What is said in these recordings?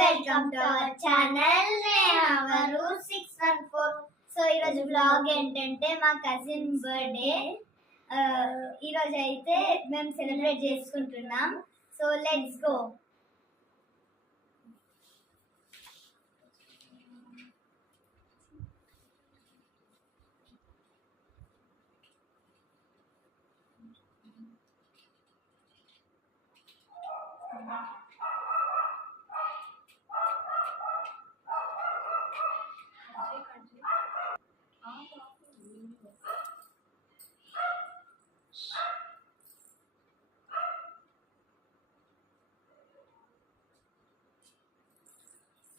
Welcome to our channel నేనవరు 614. So ఈరోజు blog ఏంటంటే మా కజిన్ బర్త్డే. ఈరోజు అయితే మేము సెలబ్రేట్ చేసుకుంటున్నాం. So let's go.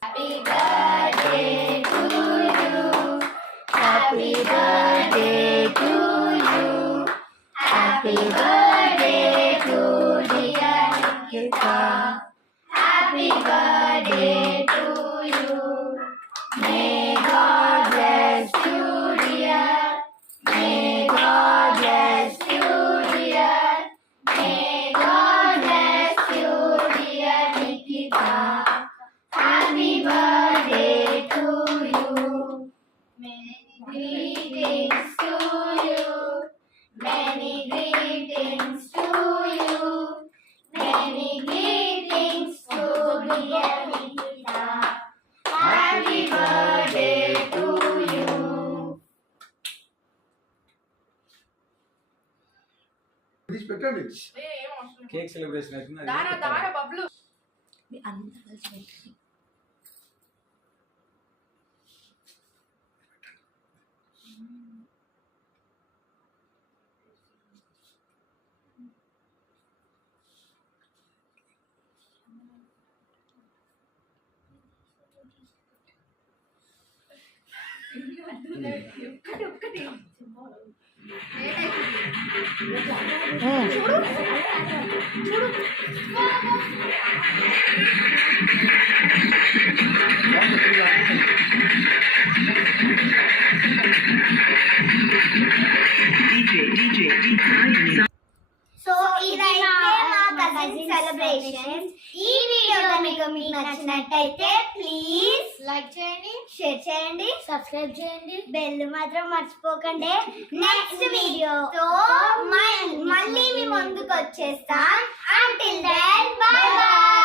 Happy birthday to you. Happy birthday to you. Happy birthday to dear Nikita. Happy birthday to you. May God bless you, dear. May God bless you, dear. May God bless you, dear Nikita. Happy birthday to you. Many greetings to you. Many greetings to you. Many greetings to dear Nikita. Happy birthday to you. Please పెట్టండి. Cake celebration అవుతుంది. దారా బబ్లు అంతా కలిసి ఒక్కటి సో ఇదైతే మా cousin celebration. ఈ వీడియో కనుక మీకు నచ్చినట్టయితే ప్లీజ్ లైక్ చేయండి, షేర్ చేయండి, సబ్స్క్రైబ్ చేయండి, బెల్ మాత్రం మర్చిపోకండి. నెక్స్ట్ వీడియోతో మళ్ళీ మీ ముందుకు వచ్చేస్తాం. Until then bye by.